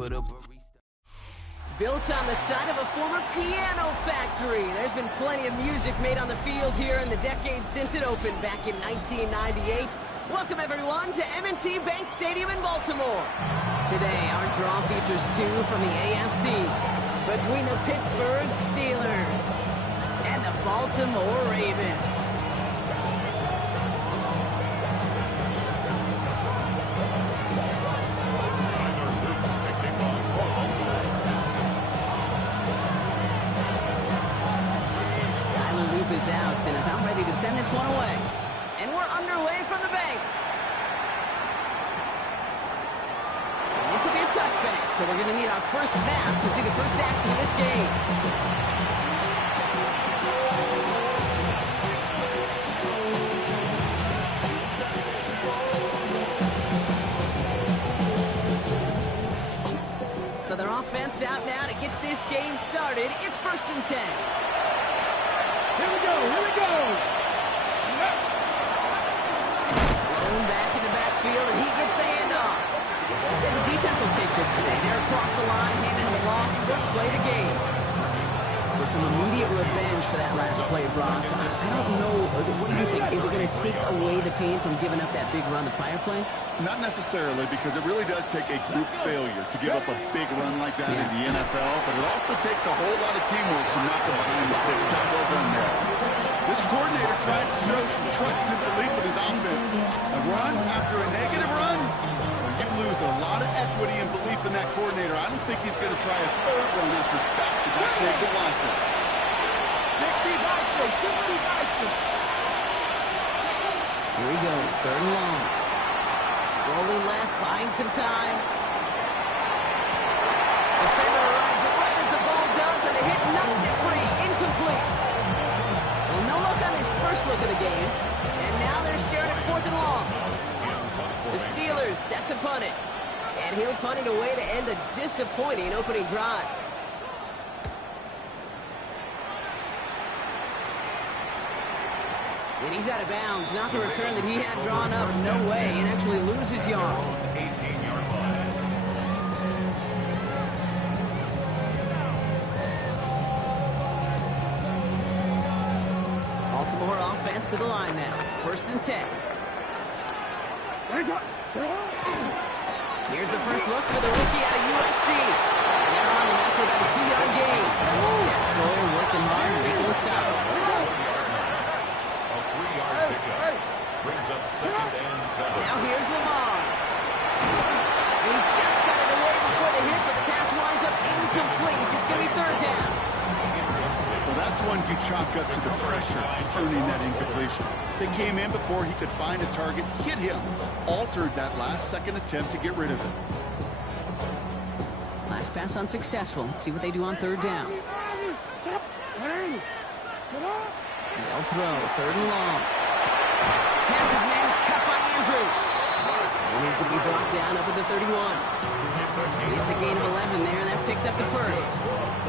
put up. Built on the side of a former piano factory, there's been plenty of music made on the field here in the decade since it opened back in 1998. Welcome everyone to M&T Bank Stadium in Baltimore. Today our draw features two from the AFC, between the Pittsburgh Steelers and the Baltimore Ravens. Is out and about ready to send this one away. And we're underway from the bank. And this will be a touchback, so we're going to need our first snap to see the first action of this game. So their offense out now to get this game started. It's 1st and 10. Here we go, here we go! Thrown back in the backfield, and he gets the handoff. I'd say the defense will take this today. They're across the line, handing him a loss, first play of the game. So some immediate revenge for that last play, Brock. I don't know, what do you think? Is it going to take away the pain from giving up that big run the prior play? Not necessarily, because it really does take a group failure to give up a big run like that in the NFL, but it also takes a whole lot of teamwork to knock them behind the sticks. Job well done there. This coordinator tried to show some trust and belief in his offense. A run after a negative run, you lose a lot of equity and belief in that coordinator. I don't think he's going to try a third run after back-to-back negative losses. Here he goes, 3rd and long. Rolling left, buying some time. Defender arrives right as the ball does, and the hit knocks it free. Incomplete. Well, no look on his first look of the game. And now they're staring at 4th and long. The Steelers set to punt it. And he'll punt it away to end a disappointing opening drive. And he's out of bounds. Not the return that he had drawn up. No way. And actually loses yards. 18-yard line. Baltimore offense to the line now. 1st and 10. Here's the first look for the rookie out of USC. And they're on him after about a 2-yard gain. Yeah, Sawyer working hard, making the stop. Brings up 2nd and 7. Now here's Lamar. He just got it away before the hit, but the pass winds up incomplete. It's going to be 3rd down. Well, that's one you chalk up to the pressure earning that incompletion. They came in before he could find a target, hit him, altered that last-second attempt to get rid of it. Last pass unsuccessful. Let's see what they do on 3rd down. They'll throw, 3rd and long. Pass is made, it's cut by Andrews. And he's going to be brought down up at the 31. It's a gain of 11 there, and that picks up the first.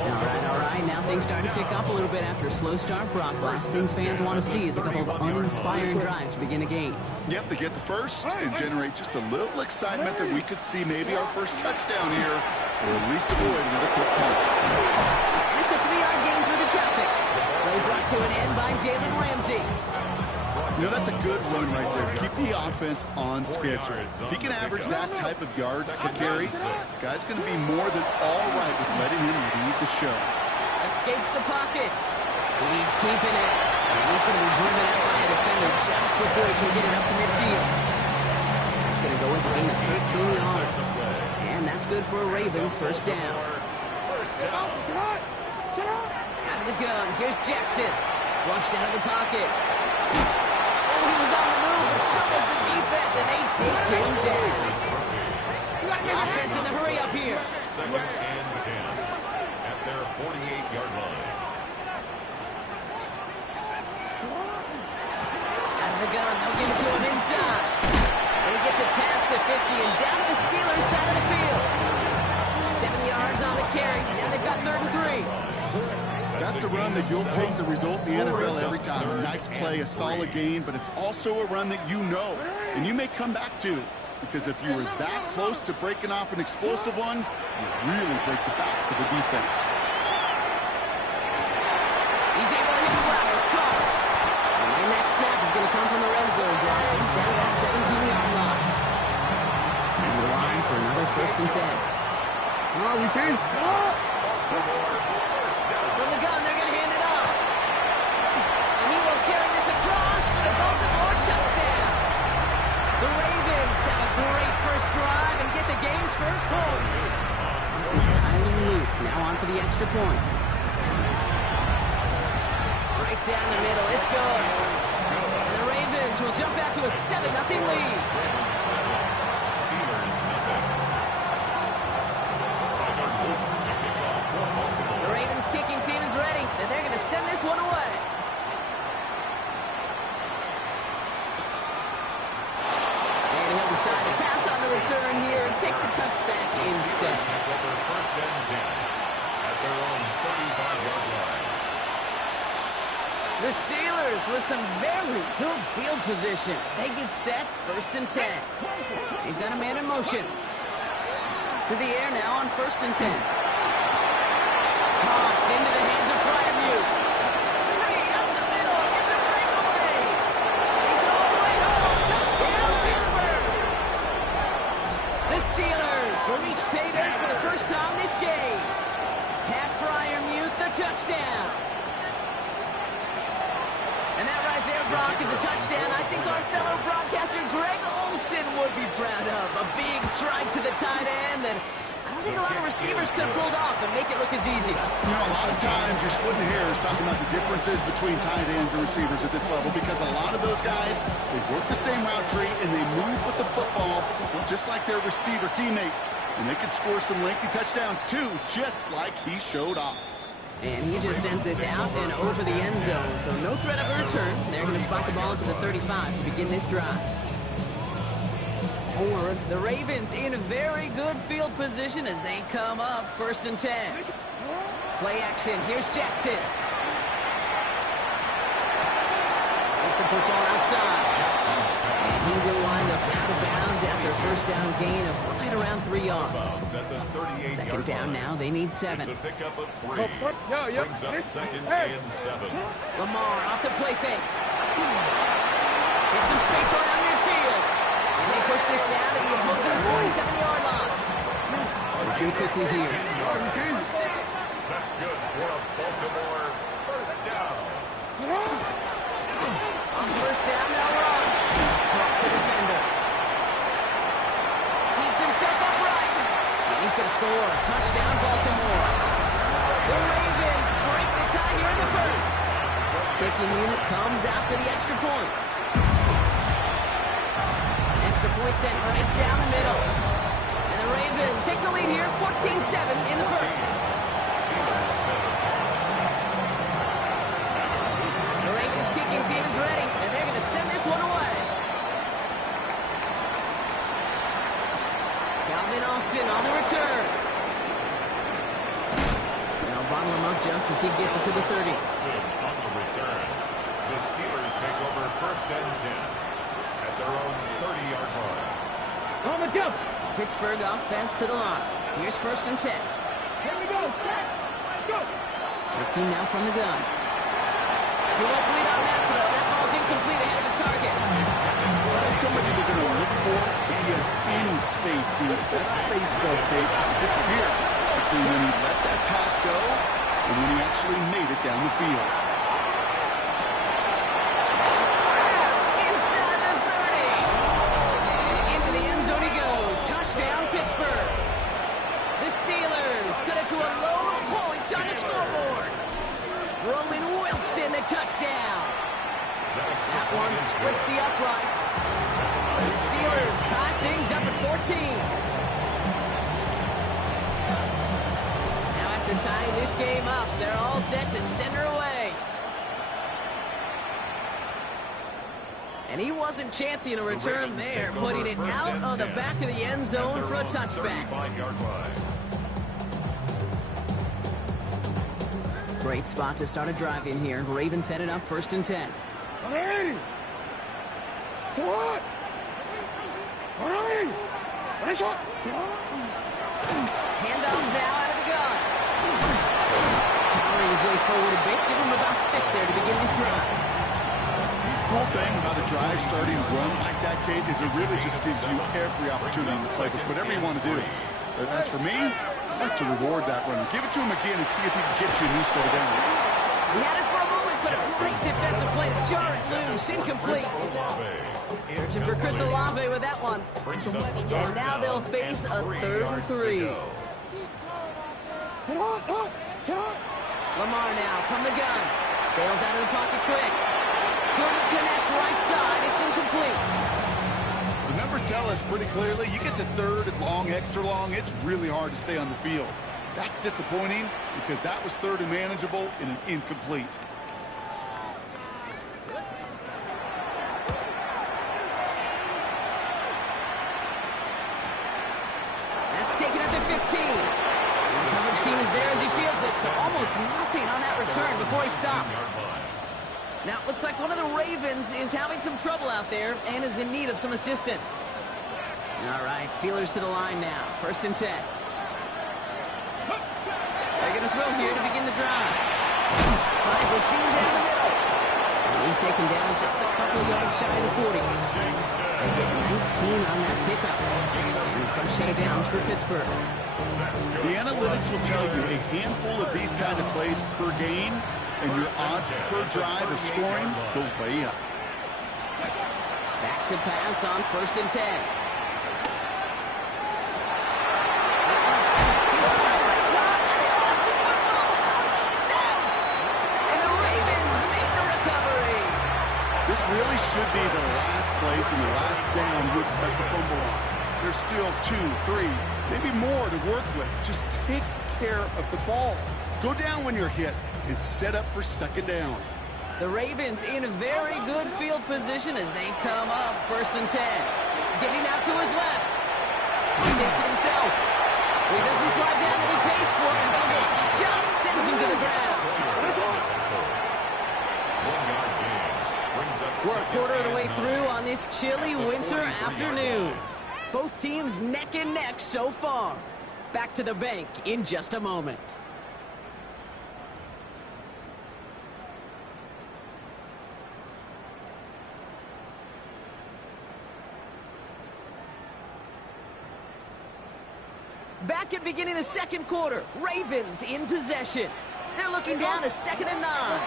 All right, now things start to pick up a little bit after a slow start, Brock. Last things fans want to see is a couple of uninspiring drives to begin a game. Yep, they get the first and generate just a little excitement that we could see maybe our first touchdown here, or at least avoid another quick punt. And it's a 3-yard gain through the traffic. Play brought to an end by Jalen Ramsey. You know, that's a good run right there. Keep the offense on schedule. If he can average that type of yards per carry, this guy's going to be more than all right with letting him lead the show. Escapes the pocket. He's keeping it. And he's going to be driven out by a defender just before he can get it up to midfield. That's going to go as a gain of 13 yards. And that's good for a Ravens first down. Out of the gun. Here's Jackson. Flushed out of the pocket. Oh, he was on the move, but so does the defense, and they take him down. Offense in the hurry up here. 2nd and 10 at their 48-yard line. Out of the gun, they'll give it to him inside. And he gets it past the 50 and down to the Steelers side of the field. 7 yards on the carry. Now they've got 3rd and 3. That's a run that you'll take the result in the NFL every time. A nice play, a solid gain, but it's also a run that you know, and you may come back to. because if you were that close to breaking off an explosive one, you really break the backs of the defense. He's able to hit Flowers, caught. And their next snap is going to come from the red zone block. He's down that 17-yard line. And the line for another 1st and 10. We change. From the gun, they're going to hand it off. And he will carry this across for the Baltimore touchdown. The Ravens have a great first drive and get the game's first points. Here's Tyler Luke, now on for the extra point. Right down the middle, it's good. And the Ravens will jump out to a 7-0 lead. The Ravens kicking team is ready, and they're going to send this one away. And he'll decide to pass on the return here and take the touchback instead. First and 10 at their own 35-yard line. The Steelers with some very good field position as they get set, 1st and 10. They've got a man in motion. To the air now on 1st and 10. Cox into the hands of Freiermuth. Free up the middle, gets a breakaway. He's all the way home, touchdown Pittsburgh. The Steelers to reach pay dirt for the first time this game. Pat Freiermuth, the touchdown. And that right there, Brock, is a touchdown I think our fellow broadcaster Greg Olsen would be proud of. A big strike to the tight end that I don't think a lot of receivers could have pulled off and make it look as easy. You know, a lot of times you're splitting hairs talking about the differences between tight ends and receivers at this level because a lot of those guys, they work the same route tree and they move with the football just like their receiver teammates. And they can score some lengthy touchdowns too, just like he showed off. And he just sends this out and over the end zone. So no threat of a return. They're going to spot the ball to the 35 to begin this drive. The Ravens in very good field position as they come up 1st and 10. Play action. Here's Jackson. Gets the football outside. And he will wind up out of bounds after a first down gain of right around 3 yards. Second down now. They need 7. It's a pickup of 3. Brings up 2nd and 7. Lamar off the play fake. Get some space around midfield. And they push this down to the opposing 47-yard line. Working quickly here. That's good for a Baltimore first down. On first down, they'll run. Trucks a defender. Keeps himself upright. And he's going to score. Touchdown, Baltimore. The Ravens break the tie here in the first. Kicking unit comes out for the extra point. Extra point sent right down the middle. And the Ravens take the lead here, 14-7 in the first. The Ravens kicking team is ready, and they're going to send this one away. Calvin Austin on the return. They'll bottle him up just as he gets it to the 30. On the return, the Steelers take over 1st and 10 at their own 30-yard line. On the jump. Pittsburgh offense to the line. Here's 1st and 10. Here we go. Let's go. Working now from the gun. Too much lead on that throw. That ball's incomplete ahead of his target. That's somebody they're going to look for if he has any space, dude. That space, though, Kate, just disappeared between when he let that pass go and when he actually made it down the field. It's grabbed inside the 30. And into the end zone he goes. Touchdown, Pittsburgh. The Steelers cut it to a lone point on the scoreboard. Roman Wilson, the touchdown. That one splits the uprights. The Steelers tie things up at 14. Now after tying this game up, they're all set to send her away. And he wasn't chancing a return there, putting it out on the back of the end zone for a touchback. Great spot to start a drive in here. Ravens headed up 1st and 10. 180. To what? Handoff now out of the gun. Powering his way forward a bit. Give him about 6 there to begin this drive. The cool thing about a drive starting run like that, Kate, is it really just gives you every opportunity to play with whatever you want to do. But as for me, I'd like to reward that runner. Give it to him again and see if he can get you a new set of downs. He had it for a moment, but a great defensive play to jar it loose. Incomplete. Searching for Chris Olave with that one. And now they'll face a 3rd and 3. Lamar now from the gun. Bails out of the pocket quick. Couldn't connect right side. It's incomplete. The numbers tell us pretty clearly, you get to 3rd and long, extra long, it's really hard to stay on the field. That's disappointing because that was 3rd and manageable in an incomplete. That's taken at the 15. The coverage team is there as he fields it, so almost nothing on that return before he stopped. Now, it looks like one of the Ravens is having some trouble out there and is in need of some assistance. All right, Steelers to the line now. 1st and 10. They're going to throw here to begin the drive. Finds a seam down the middle. And he's taken down just a couple of yards shy of the 40. They get 19 on that pickup. And first set of downs for Pittsburgh. The analytics will tell you a handful of these kind of plays per game, and your odds per drive of scoring go way up. Back to pass on 1st and 10. This really should be the last place and the last down you expect to fumble on. There's still 2, 3, maybe more to work with. Just take care of the ball. Go down when you're hit and set up for 2nd down. The Ravens in a very good field position as they come up 1st and 10. Getting out to his left. He takes it himself. He doesn't slide down any pace for him. Big shot sends him to the ground. We're a quarter of the way through on this chilly winter afternoon. Both teams neck and neck so far. Back to the bank in just a moment. Back at beginning the 2nd quarter. Ravens in possession. They're looking down to 2nd and 9.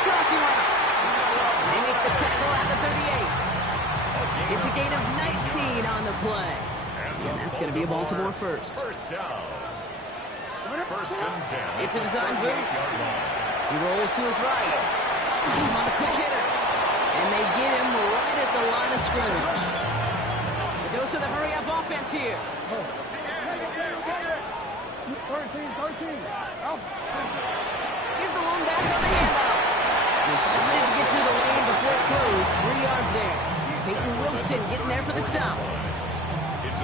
Crossing route. They make the tackle at the 38. It's a gain of 19 on the play. And that's going to be a Baltimore first. First down. 1st and 10. It's a design boot. He rolls to his right. He's on the quick hitter. And they get him right at the line of scrimmage. The dose of the hurry-up offense here. 13. Here's the lone back on the handoff. They started to get through the lane before it closed. 3 yards there. Peyton Wilson getting there for the stop.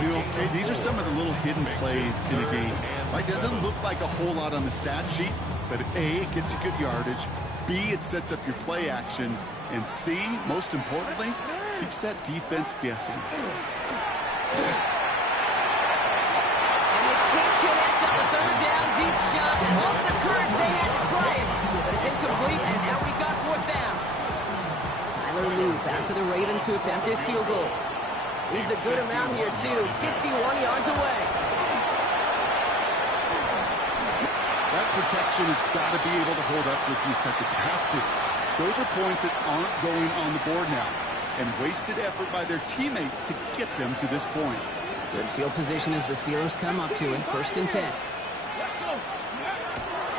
You know, okay, these are some of the little hidden plays in a game. Right? Doesn't look like a whole lot on the stat sheet, but A, it gets you good yardage. B, it sets up your play action. And C, most importantly, keeps that defense guessing. And they can't connect on the 3rd down deep shot. And love the courage they had to try it. But it's incomplete, and now we got 4th down. Tyler Loop after the Ravens to attempt this field goal. Needs a good amount here, too. 51 yards away. That protection has got to be able to hold up for a few seconds. It has to. Those are points that aren't going on the board now. And wasted effort by their teammates to get them to this point. Good field position as the Steelers come up to it. 1st and 10.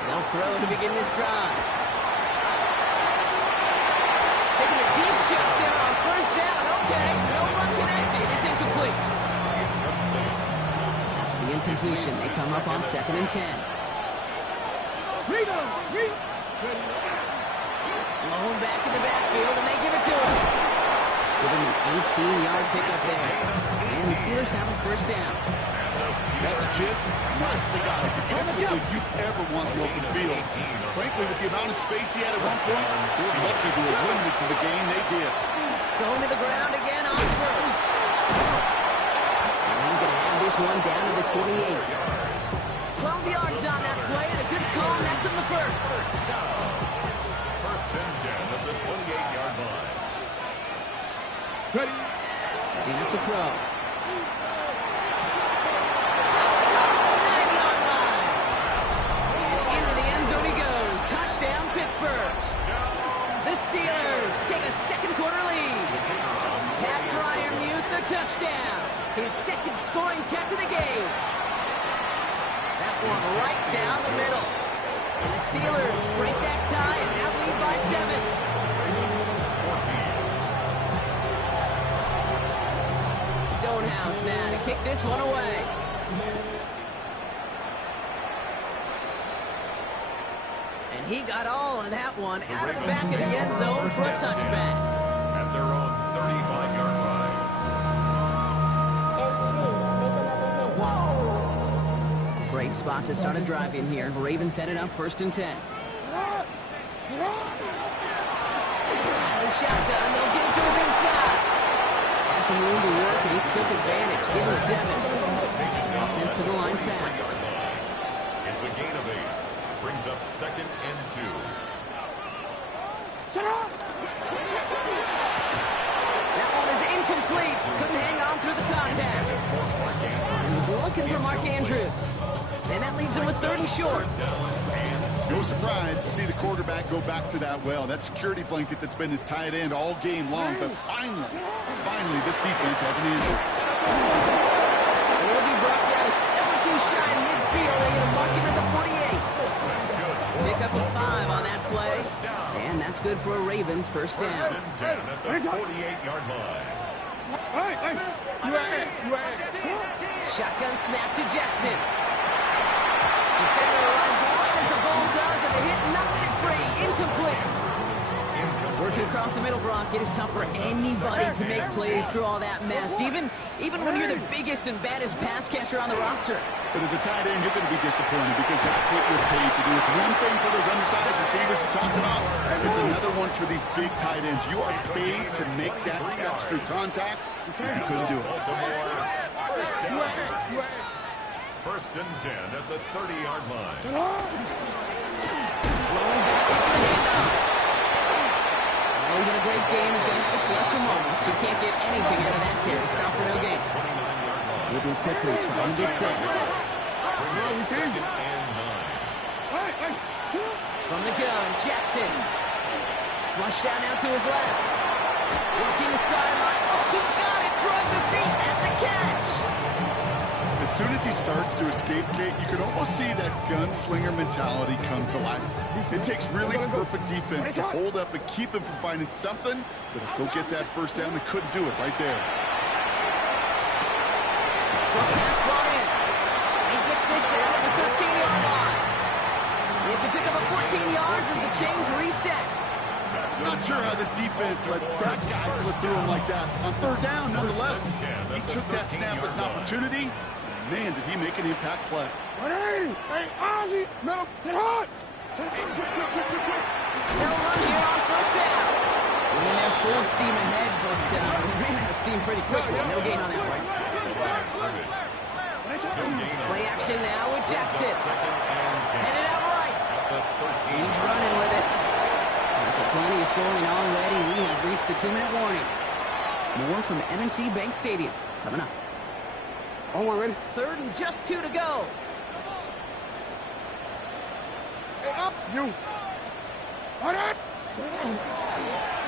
They'll throw to begin this drive. Taking a deep shot there on 1st down. Okay, no run connected. It's incomplete. After the incompletion, they come up on 2nd and 10. Lone back in the backfield, and they give it to him. Give him an 18-yard pickup there. And the Steelers have a 1st down. That's just not the guy defensively you ever want in the open field. Frankly, with the amount of space he had at one point, they were lucky to have limited to the game they did. Going to the ground again on first. And he's going to have this one down to the 28. 12 yards on that play, and a good call, and that's in the first. First and 10 at the 28-yard line. Ready. Setting up to throw. Touchdown, Pittsburgh. The Steelers take a second quarter lead. Pat Freiermuth, the touchdown. His second scoring catch of the game. That one right down the middle. And the Steelers break that tie and now lead by 7. Stonehouse now to kick this one away. He got all of that one out of the back of the end zone for a touchback. At their own 35-yard line. Great spot to start a drive in here. Ravens set it up first and 10. The shotgun, they'll give it to him inside. Had some room to work, and he took advantage. Give him 7. Offensive line fast. It's a gain of 8. Brings up second and 2. That one is incomplete. Couldn't hang on through the contact. He was looking for Mark Andrews. And that leaves him with 3rd and short. No surprise to see the quarterback go back to that well. That security blanket that's been his tight end all game long. But finally, this defense has an answer. And he'll be brought down a step or two shy in midfield. They're going to mark him at the 48. Pick up a 5 on that play. And that's good for a Ravens first down. First and 10 at the 48-yard line. Shotgun snap to Jackson. Defender arrives right as the ball does, and the hit knocks it free. Incomplete. Working across the middle, Brock, it is tough for anybody to make plays through all that mess, even when you're the biggest and baddest pass catcher on the roster. But as a tight end, you're going to be disappointed because that's what you're paid to do. It's one thing for those undersized receivers you talked about. It's another one for these big tight ends. You are paid to make that catch through contact, and you couldn't do it. First and 10 at the 30-yard line. Rolling back into the handoff. Even a great game is going to have its lesser moments. You can't get anything out of that carry. Stop for no gain. Moving quickly, trying to get set. From the gun, Jackson. Flushed out now to his left. Working the sideline. Oh, he got it. Drug the feet. That's a catch. As soon as he starts to escape, Kate, you can almost see that gunslinger mentality come to life. It takes really perfect defense to hold up and keep him from finding something, but go get that first down. They couldn't do it right there. Short pass brought in. He gets this down at the 13-yard line. It's a pick up of 14 yards as the chains reset. Not sure how this defense let that guy slip through him like that. On 3rd down, nonetheless, he took that snap as an opportunity. Man, did he make an impact play. Hey, Ozzy, no, sit hard. They'll run here on first down. And they're full steam ahead, but ran out of steam pretty quickly. No gain on that one. Play action now with Jackson. Headed out right. He's running with it. So after plenty of scoring already, we have reached the 2-minute warning. More from M&T Bank Stadium coming up. Oh, we're ready. 3rd and just 2 to go. Hey, up, you. All right.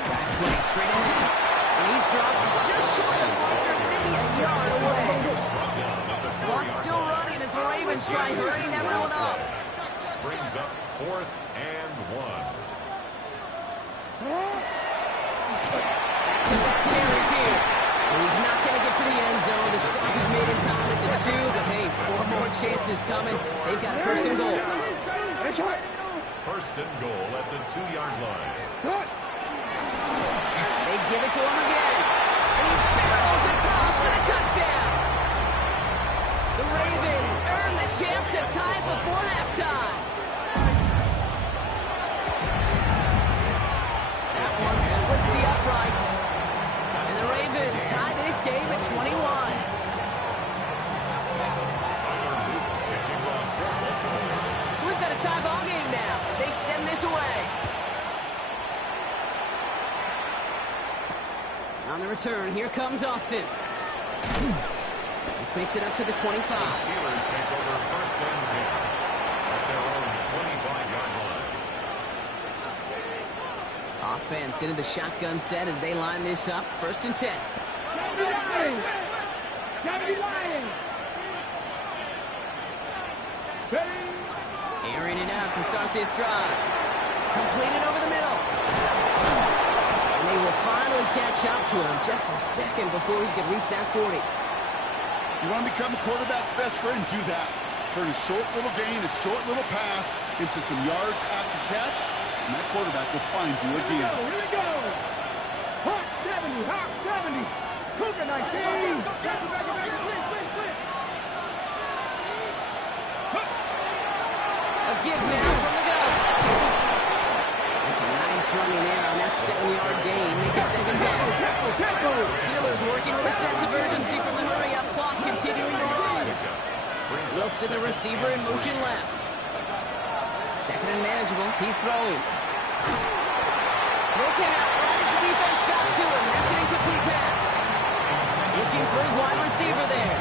Back play straight in there. And he's dropped just short of the marker, maybe a yard away. Clock's still running as the Ravens try hurrying everyone up. Brings up 4th and 1. Back-to-back carries here. He's not going to get to the end zone. The stop is made in time at the 2, but hey, 4 more chances coming. They've got a 1st and goal. First and goal at the 2-yard line. They give it to him again. And he barrels across for the touchdown. The Ravens this game at 21. So we've got a tie ball game now as they send this away. On the return, here comes Austin. This makes it up to the 25. The Steelers take over first and 10 at their own 25-yard line. Offense into the shotgun set as they line this up. First and 10. Gotta be lying. Gotta be lying. Airing it out to start this drive. Completed over the middle. And they will finally catch up to him just a second before he could reach that 40. You want to become a quarterback's best friend? Do that. Turn a short little gain, a short little pass into some yards after catch, and that quarterback will find you again. Here we go. Hot 70, hot 70. Cooper, nice game. A give now from the gun. That's a nice running there on that 7-yard gain. Make it second down. Steelers working with a sense of urgency from the hurry-up clock, continuing to run. Wilson, the receiver, in motion left. Second and manageable. He's throwing. Throw came out right as the defense got to him. That's an incomplete pass. Looking for his wide receiver there.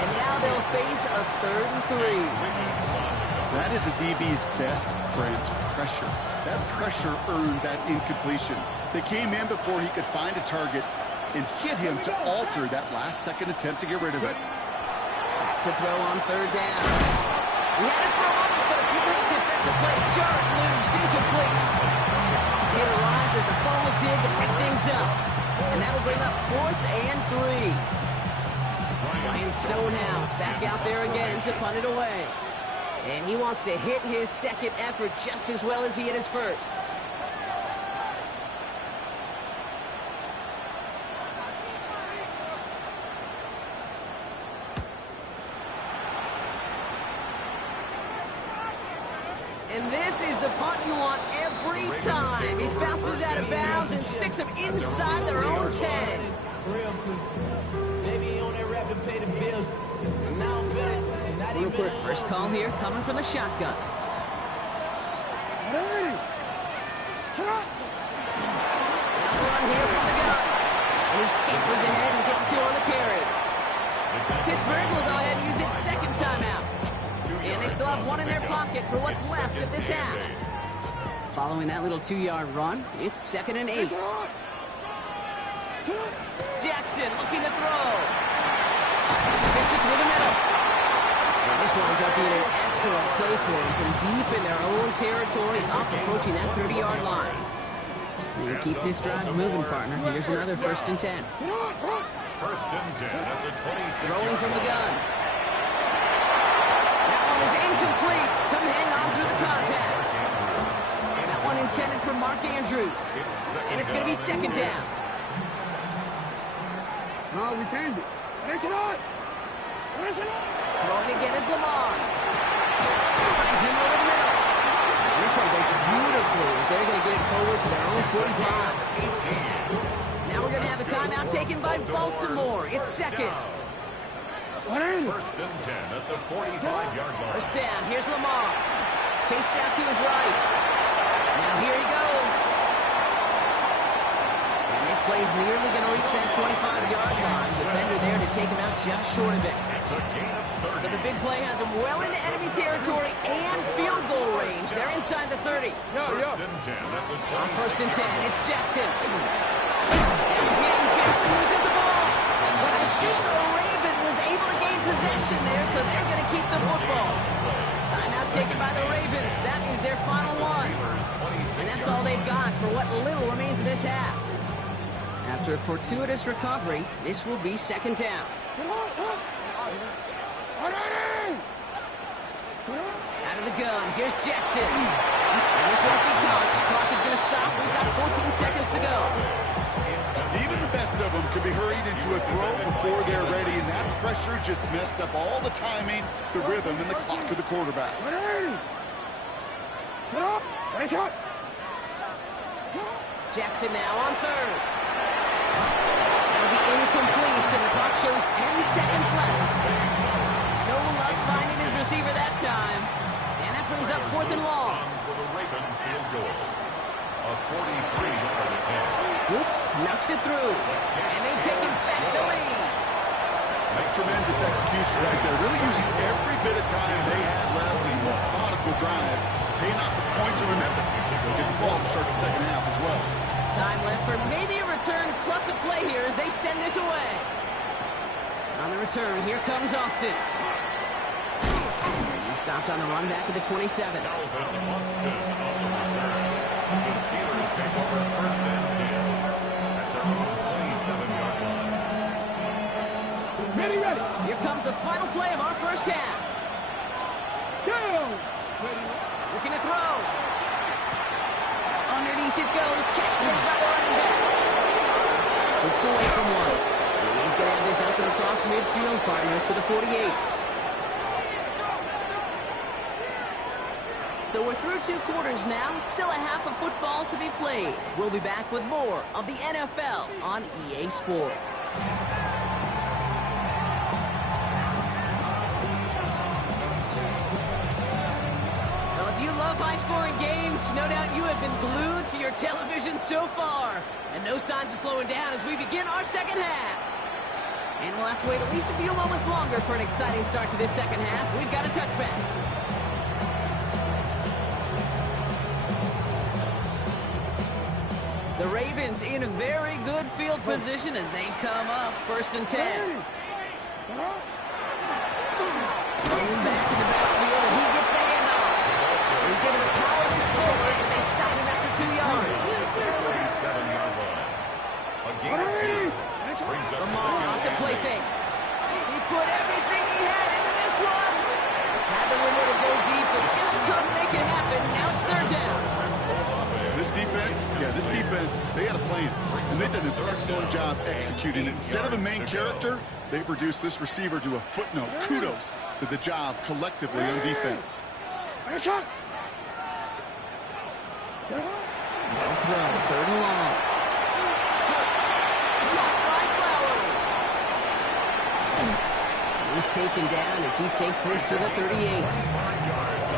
And now they'll face a 3rd and 3. That is a DB's best friend, pressure. That pressure earned that incompletion. They came in before he could find a target and hit him to alter that last-second attempt to get rid of it. To throw on 3rd down. He had it for a moment, but a great defensive play. Jarring loose, incomplete. It arrived as the ball did to break things up. And that'll bring up 4th and 3. Ryan Stonehouse back out there again to punt it away. And he wants to hit his second effort just as well as he hit his first. And this is the punt you want every time. It bounces out of bounds and sticks them inside their own 10. Real quick. Maybe on that rapid pay the bills. And now I'm feeling not even. First call here coming from the shotgun. Hey. Shut up. Now run here from the gun. And he scampers ahead and gets 2 on the carry. Pittsburgh will go ahead and use its second timeout. And they still have 1 in their pocket for what's left of this half. Following that little 2-yard run, it's 2nd and 8. Jackson looking to throw. Gets it through the middle. And this winds up being an excellent play for him from deep in their own territory, up approaching that 30-yard line. You keep this drive moving, partner. Here's another 1st and 10. First and 10 at the 26. Throwing from the gun. That one is incomplete. Couldn't hang on through the contact. That one intended for Mark Andrews. And it's going to be 2nd down. No, we changed it. Finish it on. Finish it on. Throwing again is Lamar. Finds him over the middle. And this one breaks beautifully as they're going to get it forward to their own 45. Now we're going to have a timeout taken by Baltimore. It's 2nd. First and 10 at the 45-yard line. First down. Here's Lamar. Chased out to his right. Now here he goes. And this play is nearly going to reach that 25-yard line. Defender there to take him out just short of it. It's a gain of 30. So the big play has him well into enemy territory and field goal range. They're inside the 30. First and 10 at the 26. On 1st and 10, it's Jackson. And Jackson loses the ball. But I think the Raven was able to gain possession there, so they're going to keep the football. Timeout taken by the Ravens. That is their final one. And that's all they've got for what little remains of this half. After a fortuitous recovery, this will be 2nd down. Out of the gun, here's Jackson. And this won't be caught. Clock is going to stop. We've got 14 seconds to go. Even the best of them could be hurried into a throw before they're ready, and that pressure just messed up all the timing, the rhythm, and the clock of the quarterback. Jackson now on 3rd. That'll be incomplete, and the clock shows 10 seconds left. No luck finding his receiver that time. And that brings up 4th and long. For the Ravens field goal. A 43-yard attempt. Oops, knocks it through. And they've taken back the lead. That's tremendous execution right there. Really using every bit of time they had left in a methodical drive. Paying off with points, and remember, they'll get the ball to start the second half as well. Time left for maybe a return plus a play here as they send this away. On the return, here comes Austin. He's stopped on the run back at the 27. Calvin Austin on the return. The Steelers take over 1st and 10 at their own 27-yard line. Ready, ready. Here comes the final play of our first half. Go. Ready. Looking to throw. Underneath it goes. Catch made by the running back. Tricks away from one. And he's going to have this out and across midfield, partner to the 48. So we're through 2 quarters now. Still a half of football to be played. We'll be back with more of the NFL on EA Sports. High-scoring games, no doubt you have been glued to your television so far. And no signs of slowing down as we begin our second half. And we'll have to wait at least a few moments longer for an exciting start to this second half. We've got a touchback. The Ravens in very good field position as they come up 1st and 10. Going back in the backfield, and he gets the handoff. He's able to power this forward, and they stop him after 2 yards. 47-yard line. A gain of 2. Brings up Lamar second off the and play 8. fake. He put everything he had into this one. Had the window to go deep, but just couldn't make it happen. Now it's 3rd down. This defense, they had a plan, and they did an excellent job executing it. Instead of a main character, they've reduced this receiver to a footnote. Kudos to the job collectively on defense. Well thrown, 3rd and long. Caught by Flower. He's taken down as he takes this to the 38.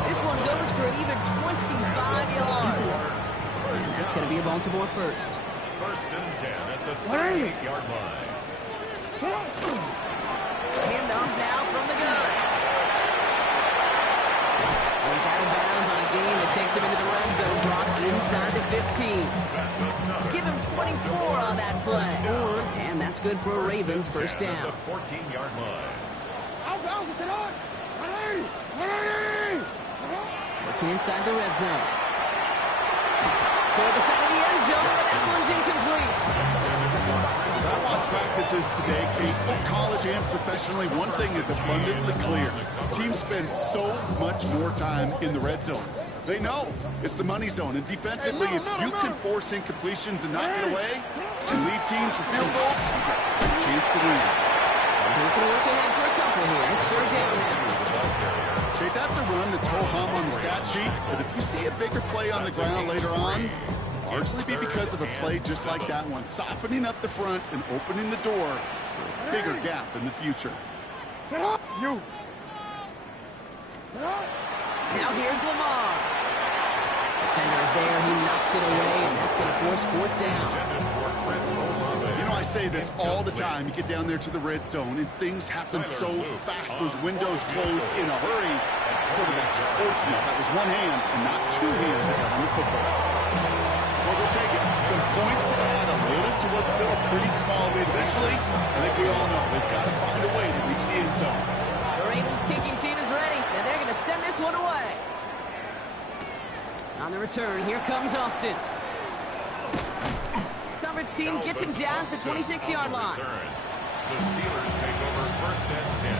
This one goes for an even 25 yards. That's going to be a Baltimore first. 1st and 10 at the 38-yard line. Hand off now from the gun. He's out of bounds on a gain that takes him into the red zone, brought inside the 15. Give him 24 on that play. And that's good for a Ravens first down. At the 14-yard line. Looking inside the red zone. Toward the side of the end zone, but that one's incomplete. I watch practices today, Kate, both college and professionally. One thing is abundantly clear. Teams spend so much more time in the red zone. They know it's the money zone. And defensively, if you can force incompletions and not get away and lead teams for field goals, you've got a chance to win. He's going to work ahead for a couple here. It's 3rd down now. Jay, that's a run that's ho-hum on the stat sheet, but if you see a bigger play on the ground later on, largely be because of a play just like that one, softening up the front and opening the door for a bigger gap in the future. Set up. You. Now here's Lamar. Defender is there. He knocks it away, and that's going to force 4th down. You know, I say this all the time. You get down there to the red zone, and things happen so fast. Those windows close in a hurry. Quarterback's fortunate. That was one hand and not 2 hands that got on the football. Well, we'll take it. Some points to add a little to what's still a pretty small lead. Eventually, I think we all know they've got to find a way to reach the end zone. The Ravens kicking team is ready, and they're going to send this one away. On the return, here comes Austin. Coverage team gets him down at the 26-yard line. The Steelers take over 1st and 10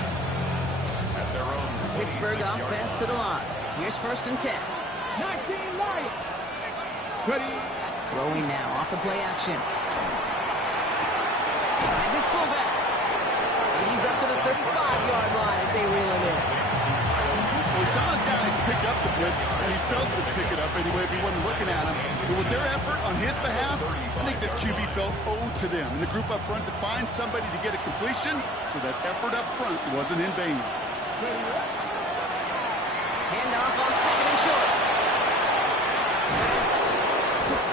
at their own Pittsburgh offense to the line. Here's 1st and 10. 19 light. Ready. Throwing now off the play action. Finds his fullback. He's up to the 35-yard line as they reel him in. We saw his guys pick up the blitz Shorts. He felt to pick it up anyway, but he wasn't looking at him. But with their effort on his behalf, I think this QB felt owed to them. And the group up front to find somebody to get a completion, so that effort up front wasn't in vain. Handoff on second and short.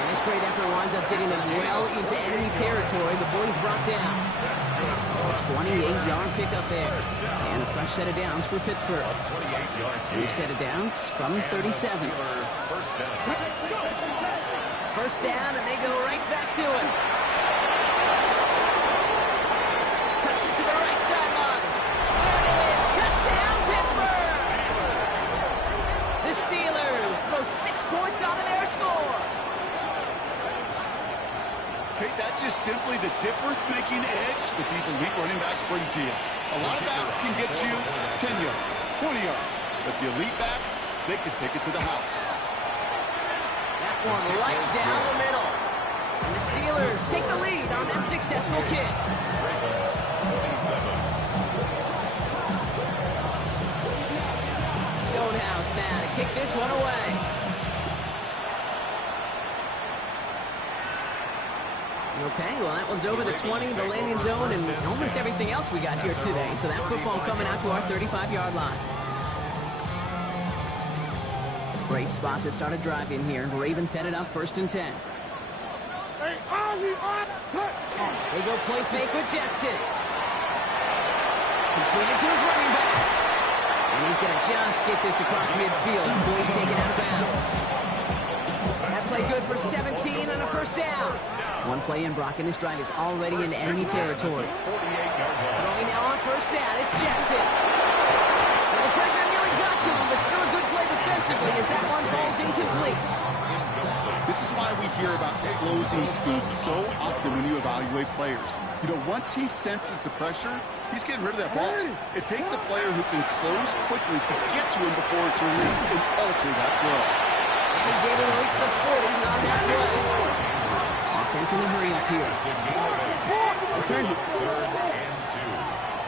And this great effort winds up getting him well into enemy territory before he's brought down. 28-yard pickup there. And a fresh set of downs for Pittsburgh. New set of downs from 37. First down, and they go right back to him. Cuts it to the right sideline. There it is. Touchdown, Pittsburgh! The Steelers throw 6 points onto their score. Okay, that's just simply the difference-making edge that these elite running backs bring to you. A lot of backs can get you 10 yards, 20 yards, but the elite backs, they can take it to the house. That one right down the middle. And the Steelers take the lead on that successful kick. Stonehouse now to kick this one away. Okay, well, that one's over the 20, the landing zone, and almost everything else we got here today. So that football coming out to our 35-yard line. Great spot to start a drive in here. Ravens headed up 1st and 10. Hey, Ozzy, They go play fake with Jackson. Completed to his running back. And he's going to just get this across midfield before he's taken out of bounds. That play good for 17 on a first down. One play in, Brock, and his drive is already in enemy territory. Throwing now on first down, it's Jackson. Well, the pressure nearly got to him, but still a good play defensively as that one falls incomplete. This is why we hear about closing speed so often when you evaluate players. You know, once he senses the pressure, he's getting rid of that ball. It takes a player who can close quickly to get to him before it's released and alter that throw. And he's able to reach the 40 on that play. Offense in a hurry up here.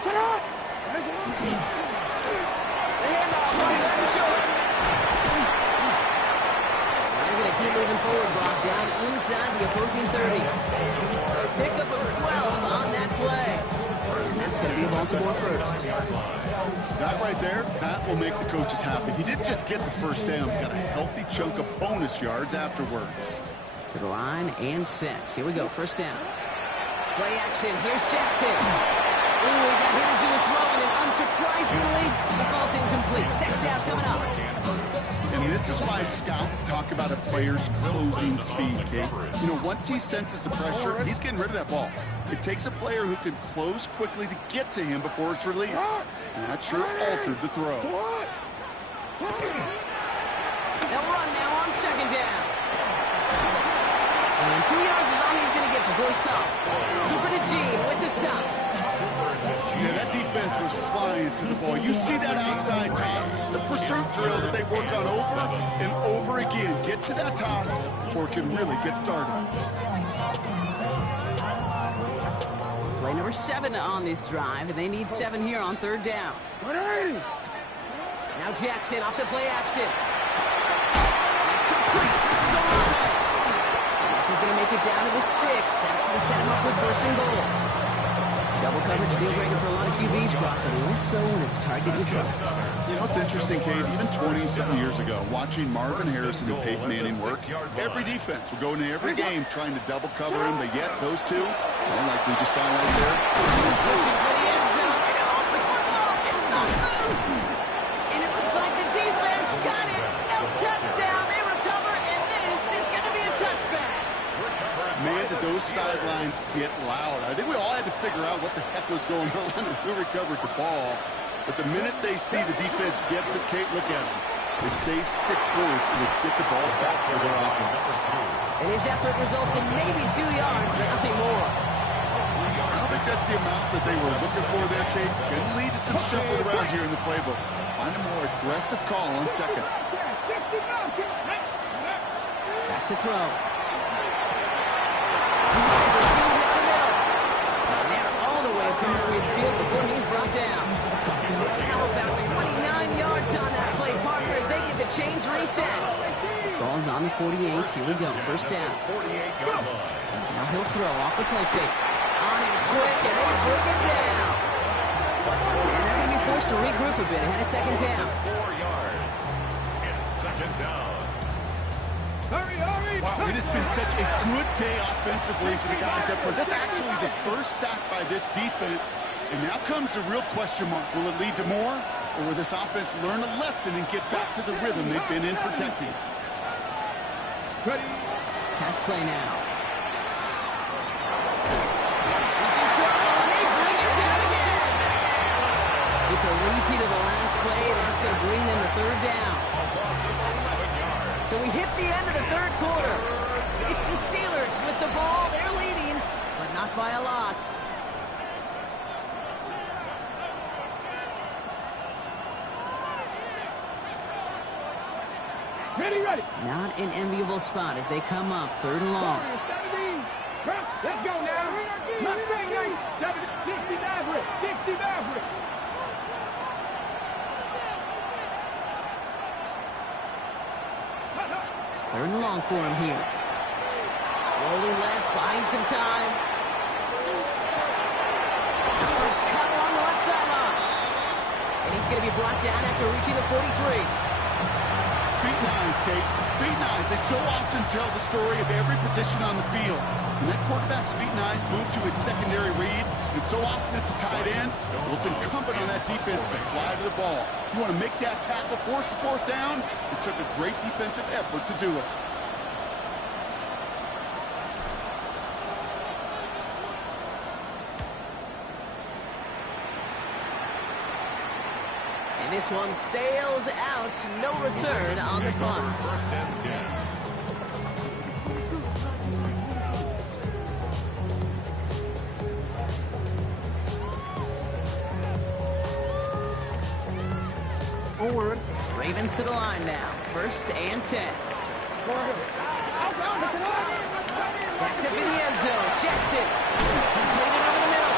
Sit up! The handoff on third and short. They're going to keep moving forward, Brock, down inside the opposing 30. Pickup of 12 on that play. And that's going to be a Baltimore first. That right there, that will make the coaches happy. He didn't just get the first down, he got a healthy chunk of bonus yards afterwards. To the line and set. Here we go, first down. Play action, here's Jackson. Ooh, he got hit as he was throwing, and unsurprisingly, the ball's incomplete. Second down coming up. And this is why scouts talk about a player's closing speed, Kate. You know, once he senses the pressure, he's getting rid of that ball. It takes a player who can close quickly to get to him before it's released. And that sure altered the throw. They'll run now on second down. And 2 yards is all he's going to get before he's caught. Cooper to Gene with the stop. Yeah, that defense was flying to the ball. You see that outside toss. This is a pursuit drill that they work on over and over again. Get to that toss before it can really get started. Play number 7 on this drive, and they need 7 here on third down. Now Jackson off the play action. It's complete. This is a runway. This is going to make it down to the 6. That's going to set him up with first and goal. Double coverage deal breaker for a lot of QBs, Brock, but less so when it's target you trust. You know, it's interesting, Kate, even 20-something years ago, watching Marvin Harrison and Peyton Manning work, every defense would go into every game trying to double cover him, but yet those two, like we just saw right there. Pushing for the end zone, and it lost the football. It's not loose. And it looks like the defense got it. No touchdown. They recover, and this is going to be a touchback. Man, did those sidelines get loud. I think we all had to figure out what the heck was going on and who recovered the ball. But the minute they see the defense gets it, Kate, look at them. They save 6 points and they get the ball back for their offense. And his effort results in maybe 2 yards, but nothing more. I don't think that's the amount that they were looking for there, Kate. Can lead to some shuffling around here in the playbook. Find a more aggressive call on second. Back to throw. He finds a seam down the middle. And they're all the way across midfield before he's brought down. Now about 29 yards on that play, Parker, as they get the chains reset. Ball's on the 48. Here we go. First down. 48-yard line. Now he'll throw off the play fake. On him quick, and they bring it down. And they're going to be forced to regroup a bit ahead of second down. 4 yards. It's second down. Hurry, hurry! Wow, it has been such a good day offensively for the guys up front. That's actually the first sack by this defense. And now comes the real question mark. Will it lead to more? Or will this offense learn a lesson and get back to the rhythm they've been in protecting? Ready? Pass play now. He's in trouble, and they bring him down again. It's a repeat of the last play. That's going to bring them to third down. A loss of 11 yards. So we hit the end of the third quarter. It's the Steelers with the ball. They're leading, but not by a lot. Ready. Not an enviable spot as they come up third and long. 70. Let's go now. Mustang 70, 60 Maverick. 60 Maverick. Third and long for him here. Rolling left, buying some time. That one's cut along the left sideline. And he's going to be brought down after reaching the 43. Feet and eyes, Kate. Feet and eyes. They so often tell the story of every position on the field. When that quarterback's feet and eyes move to his secondary read, and so often it's a tight end, well, it's incumbent on that defense to fly to the ball. You want to make that tackle, force the fourth down? It took a great defensive effort to do it. And this one sails out, no return on the punt. First and 10. Forward. Ravens to the line now. First and 10. Back to the end zone. Jackson. Completed over the middle.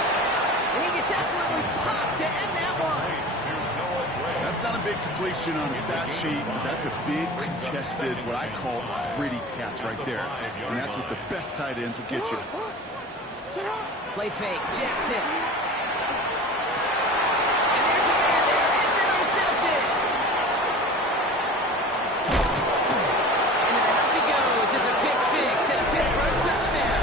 And he gets absolutely popped to end that one. That's not a big completion on a stat sheet. That's a big contested, what I call gritty catch right there. And that's what the best tight ends will get you. Play fake. Jackson. And there's a man there. It's intercepted. Into the house he goes. It's a pick six and a Pittsburgh touchdown.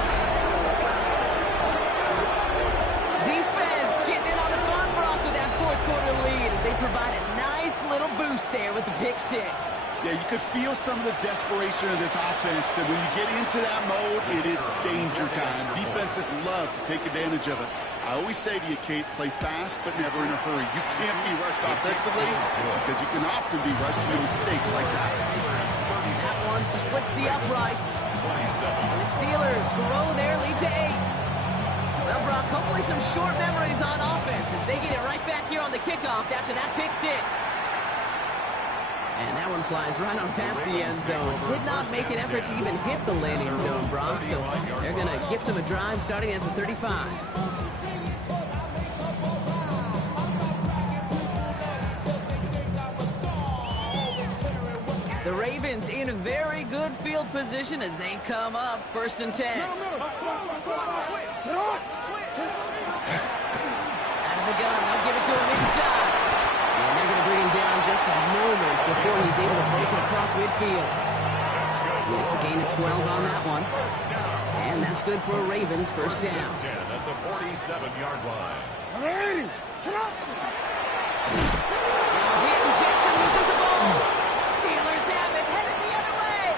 Defense getting in on the fun rock with that fourth quarter lead as they provide a nice little boost there with the pick six. Yeah, you could feel some of the desperation of this offense, and when you get into that mode, it is danger time. Defenses love to take advantage of it. I always say to you, Kate, play fast but never in a hurry. You can't be rushed offensively because you can often be rushed into mistakes like that. That one splits the uprights. And the Steelers grow their lead to 8. Well, Brock, hopefully some short memories on offense as they get it right back here on the kickoff after that pick six. And that one flies right on past the end zone. Did not make an effort to even hit the landing zone, Brock, so they're going to gift him a drive starting at the 35. The Ravens in a very good field position as they come up first and 10. Out of the gun, they'll give it to him inside. And they're going to bring him down just a moment before he's able to break it across midfield. Yeah, it's a gain of 12 on that one. And that's good for a Ravens first down. 10 at the 47-yard line. Ladies, shut up. Now Hayden Jackson loses the ball. Steelers have it headed the other way.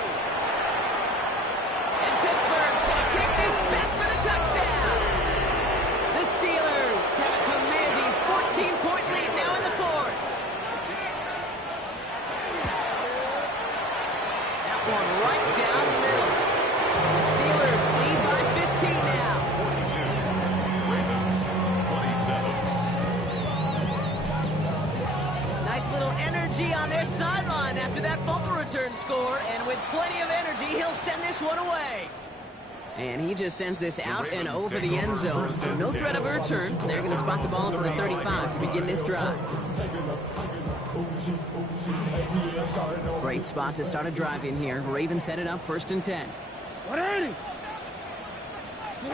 And Pittsburgh's going to take this back for the touchdown. The Steelers have a commanding 14-point lead now in the fourth. That one right down the middle. And the Steelers lead by 15 now. 42. Ravens 27. Nice little energy on their sideline after that fumble return score. And with plenty of energy, he'll send this one away. And he just sends this out and over the end zone. No threat of a return. They're going to spot the ball for the 35 to begin this drive. Great spot to start a drive in here. Ravens set it up 1st and 10. What are you? He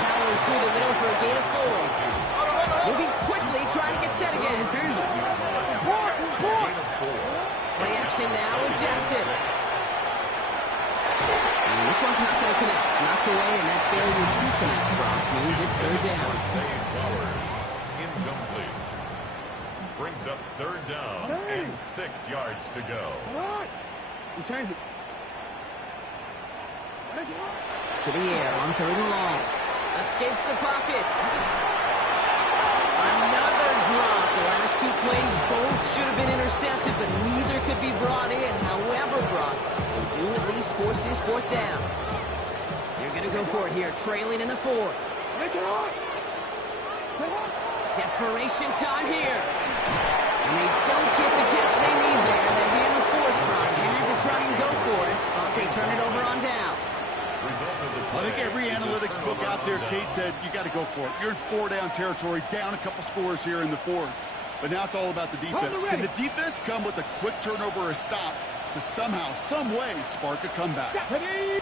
powers through the middle for a gain of 4. Moving quickly, trying to get set again. Play action now with Jackson. And this one's not going to connect. Knocked away, and that failure to connect, Brock, means it's 3rd down. Incomplete. Brings up 3rd down and 6 yards to go. Return it. To the air on 3rd and long. Escapes the pocket. Another drop. The last 2 plays both should have been intercepted, but neither could be brought in. However, Brock, they do at least force this 4th down. They're going to go for it here, trailing in the 4th. Desperation time here. And they don't get the catch they need there. Their hand was forced, Brock. Had to try and go for it, but they turn it over on downs. I think every analytics book out there, Kate, said you got to go for it. You're in 4-down territory, down a couple scores here in the 4th. But now it's all about the defense. Can the defense come with a quick turnover or a stop to somehow, some way, spark a comeback? Rolling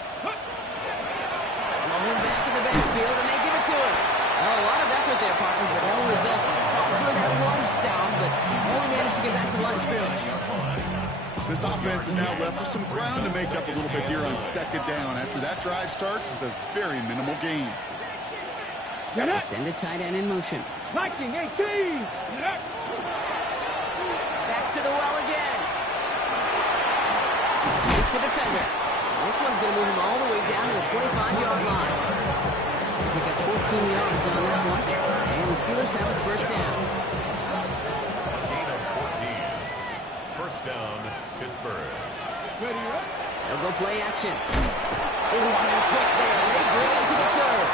back in the backfield, and they give it to him. Well, a lot of effort there, partner, but no results. Fought for that run stop, but only managed to get back to the line of scrimmage. This offense is now left with some ground to make up a little bit here on 2nd down after that drive starts with a very minimal gain. They send a tight end in motion. Viking 18. Back to the well again. Escapes a defender. This one's going to move him all the way down to the 25-yard line. They pick up 14 yards on that one. And the Steelers have a 1st down. Gain of 14. 1st down, Pittsburgh. They'll go play action. Oh, and quick there. They bring him to the turf.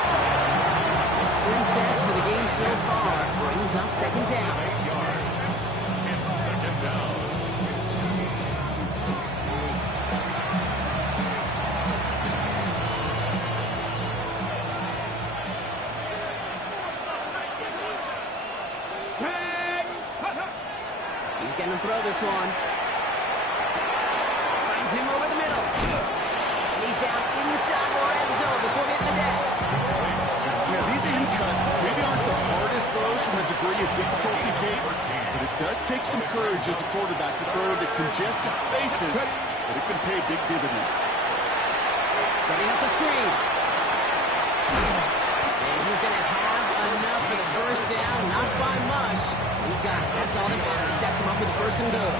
It's 3 sacks for the game so far. Brings up 2nd down. 8 yards. And 2nd down. He's going to throw this one. Finds him over the middle. And he's down inside the red zone before hitting the deck. Yeah, these in cuts maybe aren't the hardest throws from a degree of difficulty, Kate, but it does take some courage as a quarterback to throw into congested spaces, but it can pay big dividends. Setting up the screen. And he's going to have enough for the 1st down. Not by much. He got it. That's all that matters. Sets him up with the 1st and goal.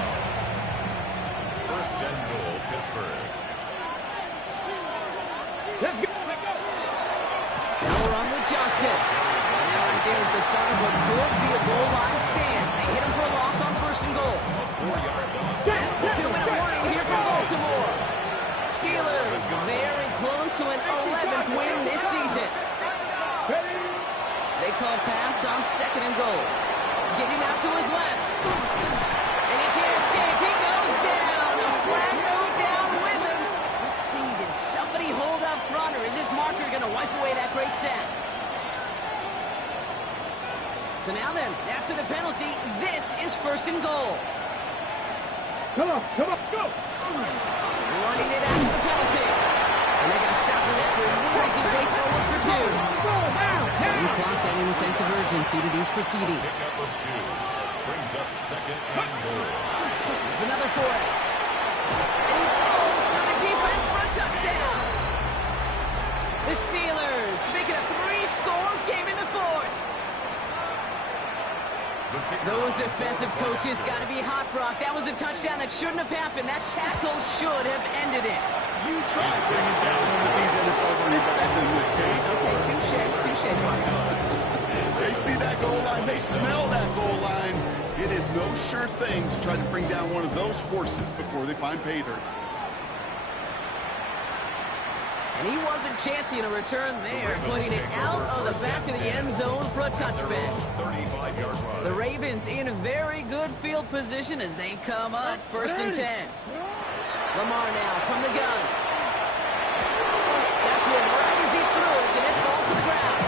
1st and goal, Pittsburgh. Let's go. Now we're on with Johnson. And now right there is the start of what could be a goal line stand. They hit him for a loss on 1st and goal. 4-yard loss. That's the 2-minute warning here from Baltimore. Steelers very close to an 11th win this season. They call pass on 2nd and goal. Getting out to his left. And he can't escape. He goes down. A flag go down with him. Let's see, did somebody hold up front, or is this marker going to wipe away that great sack? So now then, after the penalty, this is 1st and goal. Come on, go. Running it after the penalty. And they're going to stop him after he wheels his way forward for 2. And clock that in a sense of urgency to these proceedings. Pickup of 2. Brings up 2nd and goal. There's another for it. And he pulls through the defense for a touchdown. The Steelers making a 3-score game in the 4th. Those defensive coaches got to be hot, Brock. That was a touchdown that shouldn't have happened. That tackle should have ended it. You try bringing down one of these NFL running backs in this case. Okay, touche, Mark. They see that goal line. They smell that goal line. It is no sure thing to try to bring down one of those horses before they find pay dirt. And he wasn't chancing a return there, putting it out of the back of the end zone for a touchback. 35-yard run. The Ravens in a very good field position as they come up 1st and 10. Lamar now from the gun. That's one right as he threw it, and it falls to the ground.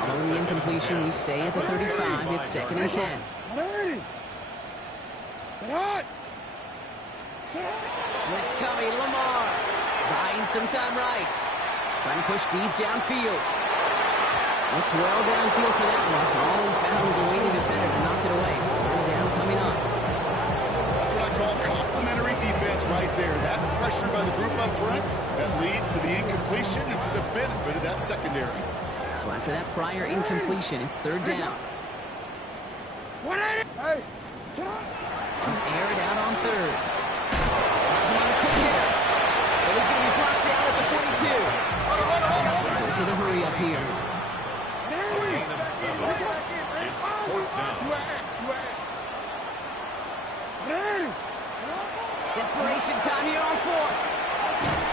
Following the incompletion, we stay at the 35. It's 2nd and 10. Blitz coming, Lamar. Buying some time right. Trying to push deep downfield. Looked well downfield for that one. All he found was a waiting defender to knock it away. 3rd down coming up. That's what I call complimentary defense right there. That pressure by the group up front, that leads to the incompletion and to the benefit of that secondary. So after that prior incompletion, it's 3rd down. And air it out on 3rd. That's him on the quick hitter. But he's going to be blocked down at the 42. Goes to the hurry up here. It's 4th down. Desperation time here on 4th.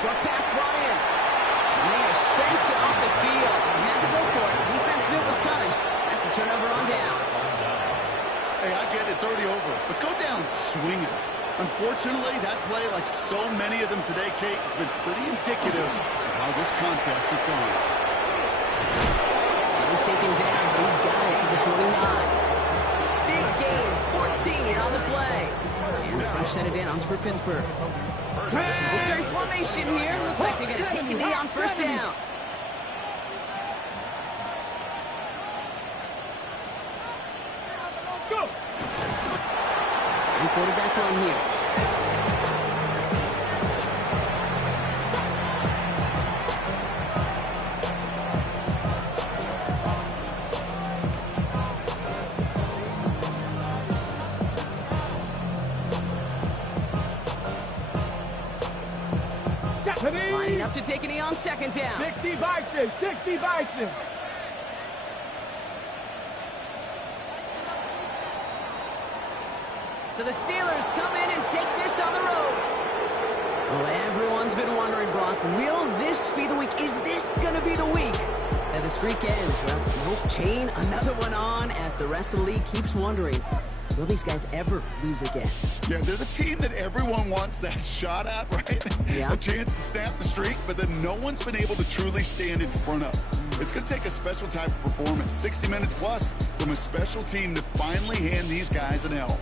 Short pass brought in. And they are sent off the field. They had to go for it. Defense knew it was coming. That's a turnover on downs. Hey, I get it. It's already over. But go down swinging. Unfortunately, that play, like so many of them today, Kate, has been pretty indicative of how this contest has gone. He's taken down. He's got it to the 29. Big gain, 14 on the play. And a fresh set of downs for Pittsburgh. Victory formation here. Looks like they're going to take a knee on 1st down. Go! Second quarterback run here. Lining up to take a knee on 2nd down. 60 Bison, 60 Bison. So the Steelers come in and take this on the road. Well, everyone's been wondering, Brock, will this be the week? Is this going to be the week that the streak ends? Well, nope, chain another one on as the rest of the league keeps wondering, will these guys ever lose again? Yeah, they're the team that everyone wants that shot at, right? Yeah. A chance to snap the streak, but then no one's been able to truly stand in front of. It's going to take a special type of performance, 60 minutes plus, from a special team to finally hand these guys an L.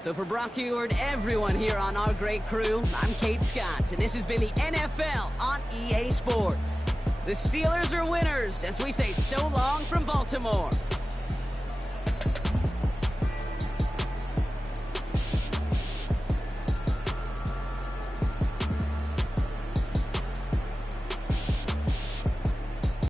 So for Brock Huard, everyone here on our great crew, I'm Kate Scott, and this has been the NFL on EA Sports. The Steelers are winners, as we say so long from Baltimore.